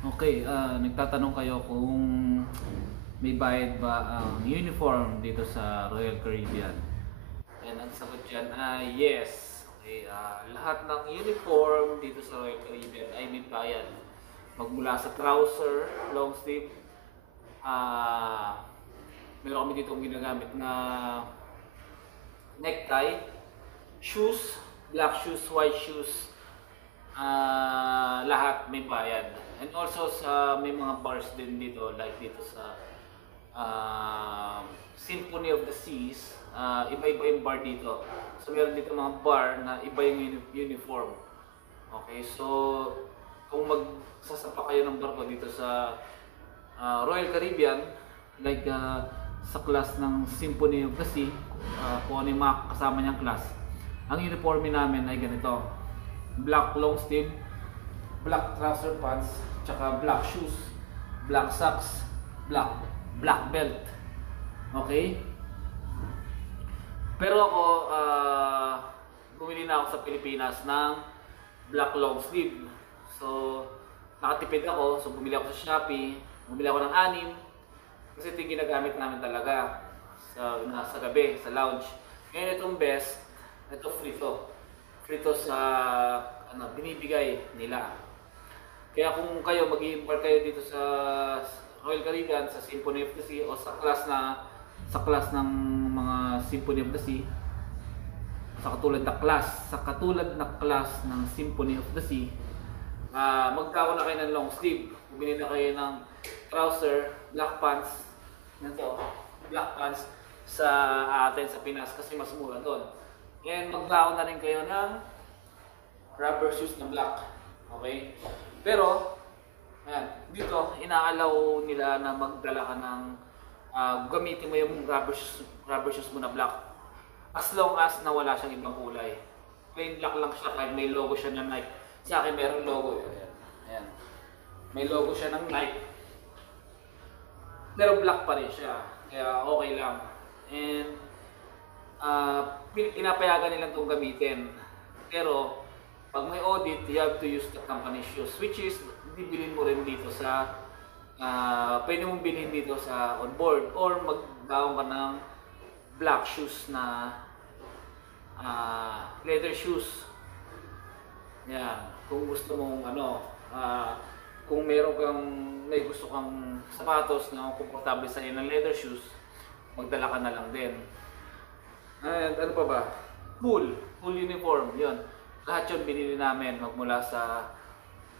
Okay, nagtatanong kayo kung may bayad ba ang uniform dito sa Royal Caribbean. And ang sagot dyan ay yes. Okay, lahat ng uniform dito sa Royal Caribbean ay may bayad. Magmula sa trouser, long sleeve, meron kami dito ginagamit na necktie, shoes, black shoes, white shoes, lahat may bayad. And also sa may mga bars din dito, like dito sa Symphony of the Seas, iba-iba yung bar dito. So meron dito mga bar na iba yung uniform. Okay, so kung magsasapa kayo ng barko dito sa Royal Caribbean, like sa class ng Symphony of the Sea, kung ano yung mga kasama niyang class, ang uniforme namin ay ganito: black long sleeve, black trouser pants, tsaka black shoes, black socks, black belt. Okay? Pero ako, bumili na ako sa Pilipinas ng black long sleeve. So, nakatipid ako. So, bumili ako sa Shopee. Bumili ako ng 6. Kasi ito yung ginagamit namin talaga sa gabi, sa lounge. Ngayon itong best, ito free to. Free to sa binibigay nila. Kaya kung kayo mag-i-import kayo dito sa Royal Caribbean, sa Symphony of the Sea, o sa class ng mga Symphony of the Sea, sa katulad na class ng Symphony of the Sea, magkaroon na kayo ng long sleeve. Bumili na kayo ng trouser, black pants, black pants sa atin sa Pinas kasi mas mura doon. And magkaroon na rin kayo ng rubber shoes na black. Okay? Pero, ayan, dito, inaalaw nila na magdala ka ng gamitin mo yung rubber shoes mo na black. As long as na wala siyang ibang kulay. Plain black lang siya kahit may logo siya ng Nike. Sa akin meron logo. Ayan. May logo siya ng Nike. Pero black pa rin siya. Kaya okay lang. And pinapayagan nilang itong gamitin. Pero pag may audit, you have to use the company shoes, which is bibilin mo rin dito sa pwede mong bilhin dito sa on board, or magdaon ka ng black shoes na leather shoes. Yan. Kung gusto mong kung may gusto kang sapatos na komportable sa iyo ng leather shoes, magdala ka na lang din. And ano pa ba? Full uniform, yun. Lahat yun binili namin, magmula sa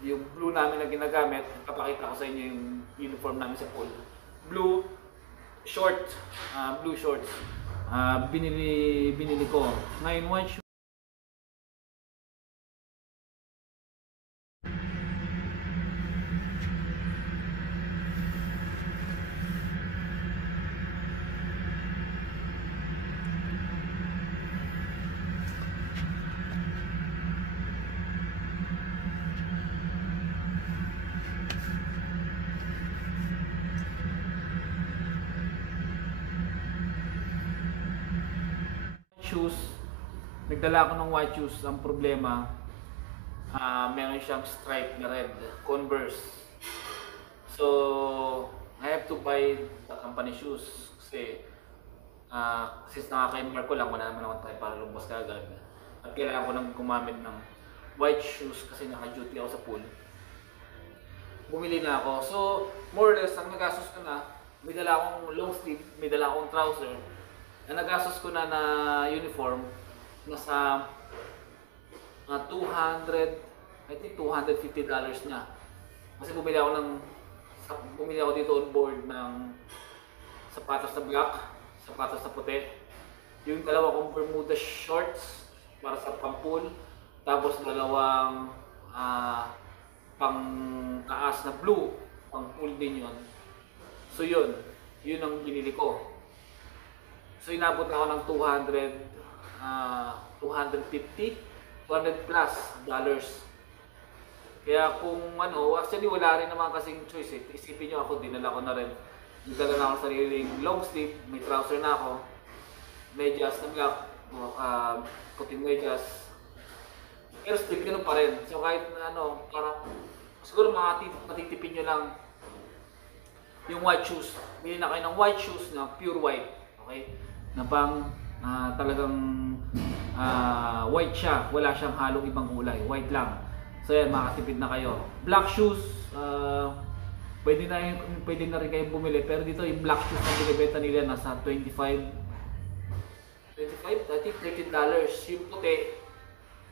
yung blue namin na ginagamit. Kapakita ko sa inyo yung uniform namin sa pool. Blue shorts. Binili ko. Ngayon, one shoe. Shoes, nagdala ako ng white shoes. Ang problema, meron siyang stripe na red, Converse. So, I have to buy the company shoes kasi since nakaka-embark ko lang, wala naman akong time para lumabas kagad. At kailangan ko nang gumamit ng white shoes kasi naka-duty ako sa pool. Bumili na ako. So, more or less, ang nagastos ko na, may dala akong long sleeve, may dala akong trouser. Ang nagastos ko na uniform, nasa I think $250 na. Kasi bumili ako dito on board ng sapatos na black, sapatos na puti. Yung dalawa kong Bermuda shorts para sa pang-pool, tapos dalawang pang taas na blue, pang-pool din yun. So yun ang binili ko. So inabot na ako ng $200 plus dollars. Kaya kung actually wala rin naman kasing choice eh. Isipin nyo ako, dinala ko na rin. Nagdala na ako sariling long sleeve, may trouser na ako, medyas na black, puting medyas. Pero still ganun pa rin. So kahit parang siguro matitipid nyo lang yung white shoes. Bili na kayo ng white shoes na pure white. Okay? Na pang talagang white siya. Wala siyang halong ibang kulay. White lang. So yan, makatipid na kayo. Black shoes, pwede na rin kayong bumili. Pero dito yung black shoes na binibenta nila nasa $25, I think $13. Yung puti,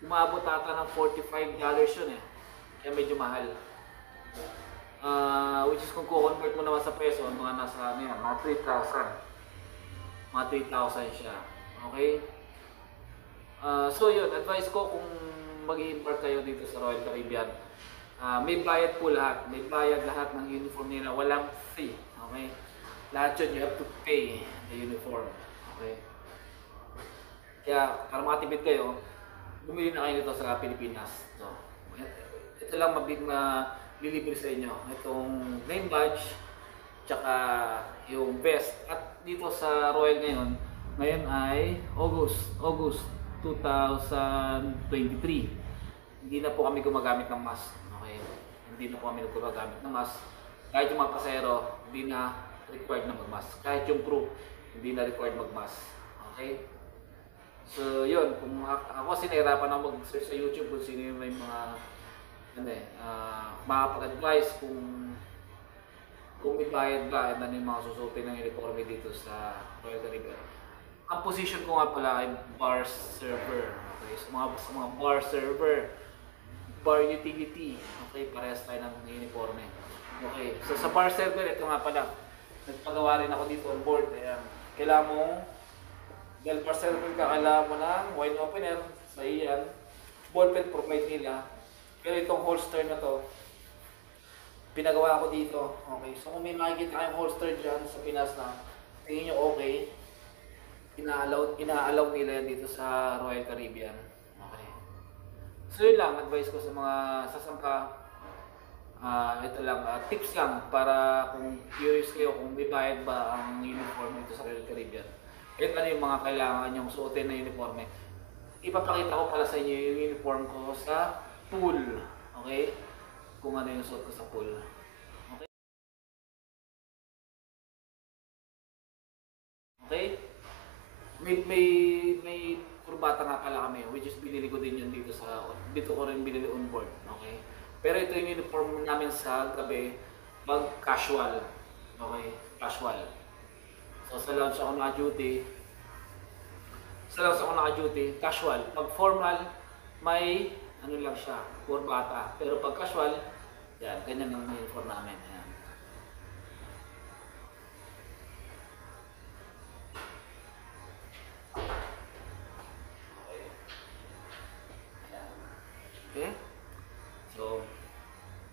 umabot ata ng $45 yun eh. Kaya medyo mahal. Which is kung convert mo naman sa peso, mga nasa ano yan, mga 3,000. Mga 3,000 siya. Okay? So yun, advice ko kung mag-i-import kayo dito sa Royal Caribbean. May bayad po lahat. May bayad lahat ng uniform nila. Walang free. Okay? Lahat yun, you have to pay the uniform. Okay? Kaya, para makatipid kayo, bumili na kayo nito sa Pilipinas. So, ito lang lilibre sa inyo. Itong name badge, tsaka yung vest. At dito sa Royal ngayon ay August 2023. Hindi na po kami gumagamit ng mask. Okay? Hindi na po kami gumagamit ng mask. Kahit yung mga pasahero, hindi na required na mag-mask. Kahit yung crew, hindi na required mag-mask. Okay? So, yun. Kung ako sinahirapan ako mag-search sa YouTube kung sino yung may mga makapag-advise kung may bayad ba at ano yung mga susutin ng uniforme dito sa Royal Caribbean. Ang position ko nga pala ay bar server. Okay? So, sa mga bar server, bar utility. Okay, parehas tayo ng uniforme. Okay, so sa bar server, ito nga pala. Nagpagawa rin ako dito on board. Ayan. Kailangan mo, dahil bar server ka, kailangan mo ng wine opener sa iyan. Ballpen provide nila. Pero itong holster na to, pinagawa ko dito. Okay, so kung may makikita kayong holster dyan sa Pinas na, tingin nyo okay, ina-allow nila yan dito sa Royal Caribbean. Okay. So yun lang, advice ko sa mga sasangka. Ito lang, tips lang para kung curious kayo kung may bayad ba ang uniform dito sa Royal Caribbean. At ano yung mga kailangan nyong suotin na uniforme. Ipapakita ko pala sa inyo yung uniform ko sa pool. Okay? Kung ano yung suot ko sa pool. Okay? Okay? May kurbata nga pala kami, which is binili ko din yun dito ko rin binili on board. Okay? Pero ito yung uniform namin sa gabi, pag casual. Okay? Casual. So sa lounge ako naka-duty. Casual. Pag formal, may ano lang siya, kurbata. Pero pag casual, yan, ganyan ang uniform namin. Ayan. Okay? So,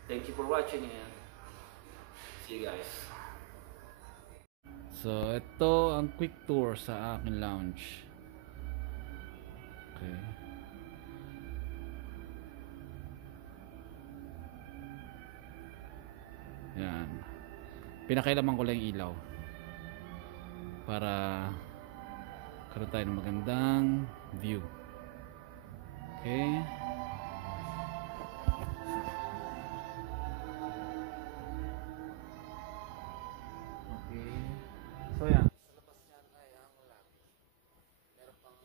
thank you for watching and see you guys. So, ito ang quick tour sa aking lounge. Okay. Yan. Pinakailaman ko lang yung ilaw para karoon tayo ng magandang view. Okay. Okay. So yan. Sa labas niyan ay ang lobby. Meron pang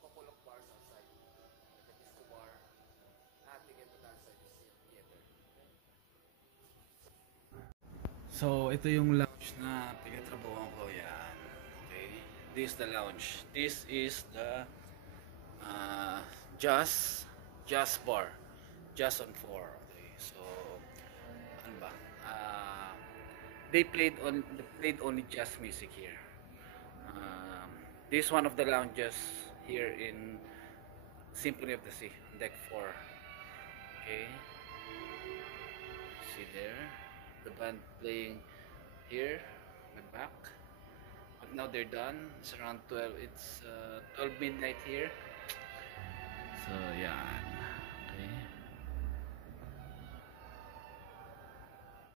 couple of bars outside. Like a disco bar. Nothing in the dance theater. So, ito yung lounge na pinatrabuhan ko. Yan. Okay. This is the lounge. This is the Jazz bar. Jazz on 4. Okay. So, ano ba? They played only jazz music here. This is one of the lounges here in Symphony of the Sea, deck 4. Okay. See there? The band playing here, my back. But now they're done. It's around 12. It's 12 midnight here. So yeah.